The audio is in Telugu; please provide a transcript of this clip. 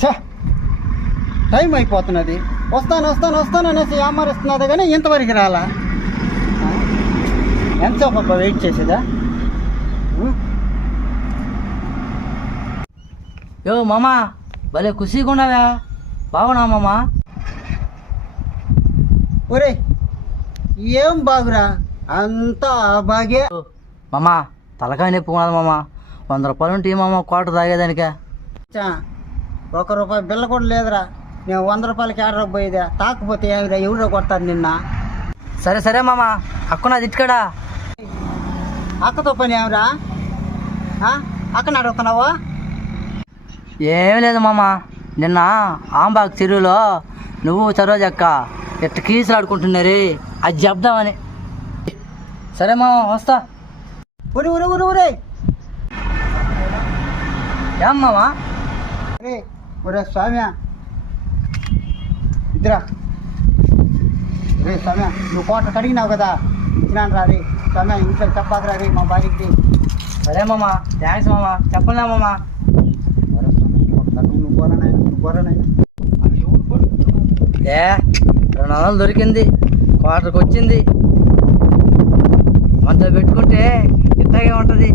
ఛ, టైం అయిపోతున్నది. వస్తాను అనేసి ఆమరిస్తున్నది కానీ ఇంతవరకు రాలా. ఎంతసేపు అబ్బా వెయిట్ చేసేదా? యో మామా, భలే ఖుషిగా ఉన్నావా? బాగున్నా మామా? ఒరే ఏం బాగురా, అంతా బాగే. మామా తలకాయ నొప్పి ఉన్నది మామా. 100 రూపాయలు ఉంటే మామ క్వార్టర్ తాగేదానికే. ₹1 బిల్ల కూడా లేదురా. నేను 100 రూపాయలకి ఆర్డర్ పోయేదా? తాకపోతే ఏమిరా, ఎవరో కొడతారు నిన్న. సరే సరే మామా, అక్కున తిట్టుకడా. అక్కతో పని ఏమిరా? అక్కని అడుగుతున్నావా? ఏం లేదు మామా, నిన్న ఆంబాగ్ చెరువులో నువ్వు సరోజక్క ఎట్ట కీసులు ఆడుకుంటున్నారే, అది చెప్దామని. సరే మామా, వస్తా. ఒరే ఏం మామా? ఒరే స్వామ్య, ఇద్దరా. రే స్వామ్య, నువ్వు కోట కడిగినావు కదా, ఇచ్చినాను రా. రే స్వామ్య, ఇంట్లో చెప్పాకరా రే మా భార్యకి. సరే మామా, థ్యాంక్స్ మామా. చెప్పలే మామా. నువ్వు పోరానైనా ఏ 200 దొరికింది, క్వార్టర్కి వచ్చింది. మనతో పెట్టుకుంటే ఇట్లాగే ఉంటుంది.